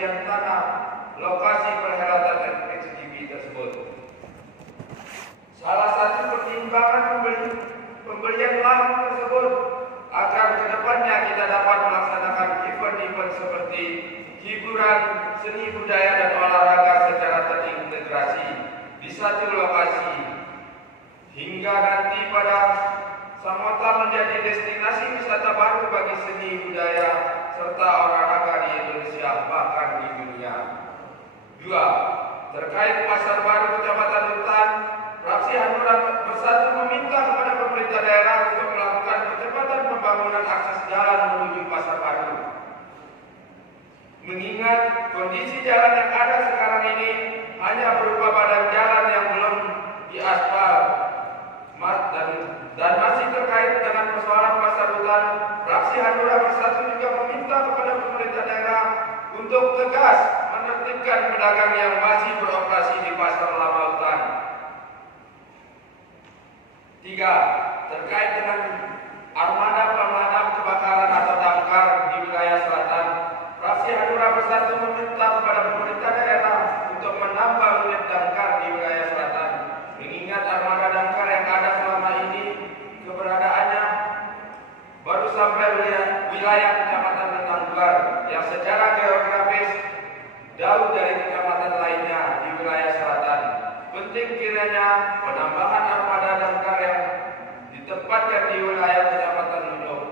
pembelian tanah lokasi perhelatan XGB tersebut. Salah satu pertimbangan pembelian lahan tersebut agar kedepannya kita dapat melaksanakan event-event seperti hiburan, seni budaya dan olahraga secara terintegrasi di satu lokasi, hingga nanti pada Samota menjadi destinasi wisata baru bagi seni budaya serta olahraga di Indonesia bahkan di dunia. 2. Terkait pasar baru Kecamatan Hutan, fraksi Hanura Bersatu meminta kepada pemerintah daerah untuk melakukan percepatan pembangunan akses jalan menuju pasar baru. Mengingat kondisi jalan yang ada sekarang ini hanya berupa badan jalan yang belum diaspal dan masih terkait dengan persoalan pasar hutan, fraksi Hanura Bersatu juga meminta kepada pemerintah daerah untuk tegas menertibkan pedagang yang masih beroperasi di pasar lama hutan. 3. Terkait dengan armada pemadam kebakaran atau damkar di wilayah selatan, fraksi Hanura Bersatu meminta kepada pemerintah daerah untuk menambah unit damkar di wilayah selatan. Mengingat armada damkar yang ada selama ini keberadaannya baru sampai wilayah Kecamatan Bentangguar yang secara geografis jauh dari kecamatan lainnya di wilayah selatan. Penting kiranya penambahan armada damkar yang ditempatkan di wilayah Kecamatan Lunjong.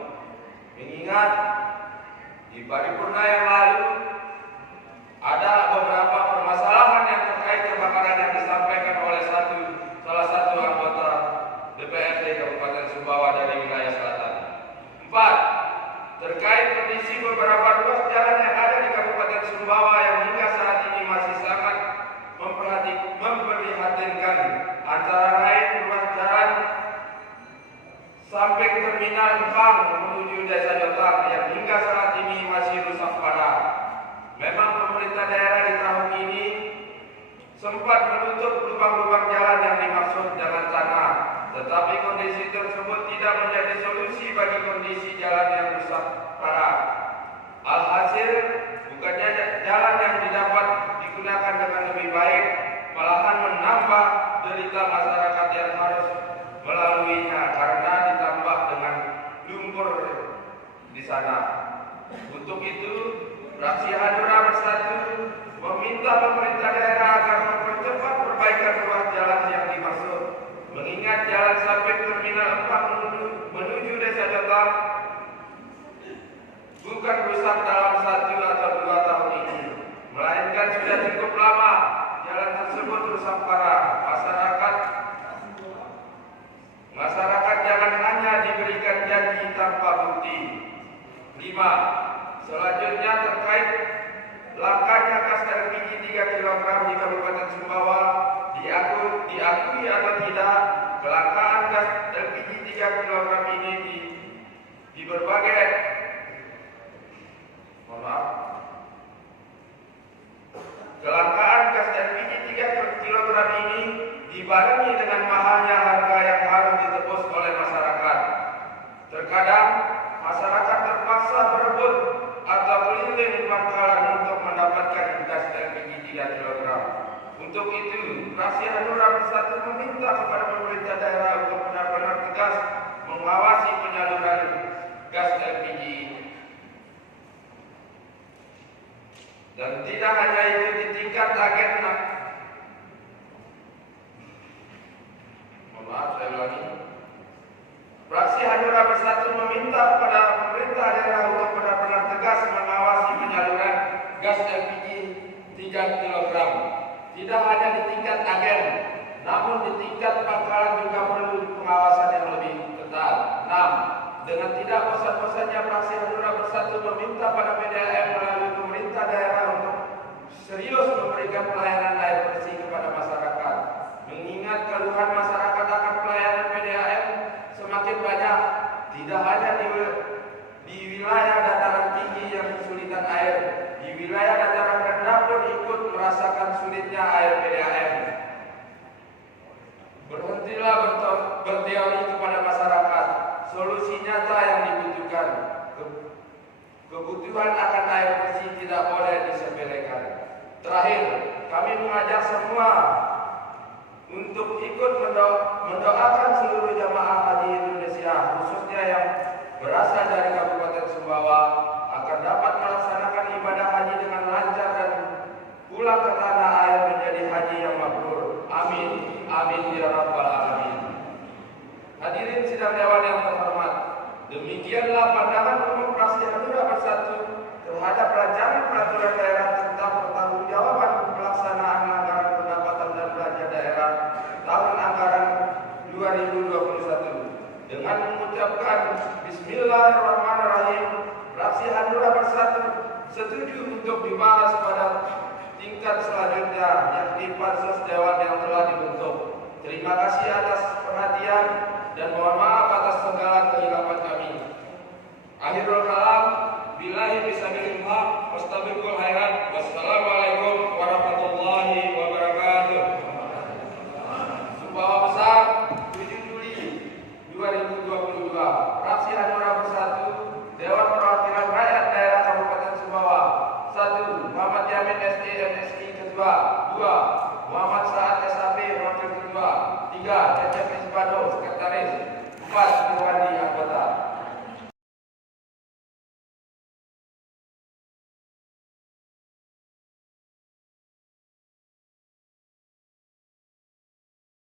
Mengingat di paripurna yang lalu ada beberapa permasalahan yang terkait kebakaran yang disampaikan oleh salah satu anggota DPRD Kabupaten Sumbawa dari wilayah selatan. 4. Terkait kondisi beberapa ruas jalan yang ada di Kabupaten Sumbawa yang hingga saat ini masih sangat memprihatinkan, antara lain ruas jalan samping Terminal Empang menuju Desa Jotar yang hingga saat ini masih rusak parah. Memang pemerintah daerah di tahun ini sempat menutup lubang-lubang jalan yang dimaksud dengan tanah, tetapi kondisi tersebut tidak menjadi solusi bagi kondisi jalan yang rusak parah. Alhasil, bukannya jalan yang didapat digunakan dengan lebih baik, malahan menambah derita masyarakat yang harus melaluinya karena ditambah dengan lumpur di sana. Untuk itu, fraksi Hanura Bersatu meminta pemerintah daerah agar mempercepat perbaikan ruas jalan yang dimaksud. Mengingat jalan sampai Terminal Empang menuju Desa Jotar bukan rusak dalam 1 atau 2 tahun ini, melainkan sudah cukup lama jalan tersebut rusak parah. Masyarakat jangan hanya diberikan janji tanpa bukti. 5. Selanjutnya terkait langkahnya gas LPG 3 kg di Kabupaten Sumbawa, diakui atau tidak, kelangkaan gas LPG 3 kg ini di berbagai kelangkaan gas LPG 3 kg ini dibarengi dengan mahalnya harga yang harus ditebus oleh masyarakat. Terkadang masyarakat terpaksa berebut atau keliling pangkalan untuk mendapatkan gas LPG 3 kg. Untuk itu, fraksi Hanura Bersatu meminta kepada pemerintah daerah untuk benar-benar tegas mengawasi penyaluran gas LPG. Dan tidak hanya itu, di tingkat agen fraksi Hanura Bersatu meminta kepada pemerintah daerah untuk benar-benar tegas mengawasi penyaluran gas LPG 3 kg. Tidak hanya di tingkat agen, namun di tingkat pangkalan juga perlu pengawasan yang lebih ketat. 6. Dengan tidak bosan-bosannya fraksi Hanura Bersatu meminta pada PDAM melalui pemerintah daerah untuk serius memberikan pelayanan air bersih kepada masyarakat. Mengingat keluhan masyarakat akan pelayanan PDAM semakin banyak, tidak hanya di wilayah dataran tinggi yang kesulitan air, di wilayah dataran rendah pun ikut merasakan sulitnya air PDAM. Berhentilah berteori kepada masyarakat, solusi nyata yang dibutuhkan. Kebutuhan akan air bersih tidak boleh disepelekan. Terakhir, kami mengajak semua untuk ikut mendoakan seluruh jamaah haji Indonesia, khususnya yang berasal dari Kabupaten Sumbawa, agar dapat melaksanakan ibadah haji dengan lancar dan pulang ke tanah air menjadi haji yang mabrur. Amin, amin ya rabbal alamin. Hadirin sidang dewan yang terhormat, demikianlah pandangan umum Praksi Hanura Bersatu terhadap rancangan peraturan daerah tentang pertanggungjawaban pelaksanaan anggaran pendapatan dan belanja daerah tahun anggaran 2021. Dengan mengucapkan Bismillahirrahmanirrahim, Praksi Hanura Bersatu setuju untuk dibahas pada tingkat selanjutnya, yakni pansus dewan yang telah dibentuk. Terima kasih atas perhatian dan mohon maaf atas segala kehilapan kami. Akhirul kalam, billahi bismillahirrahmanirrahim, wastabiqul khairat, wassalamu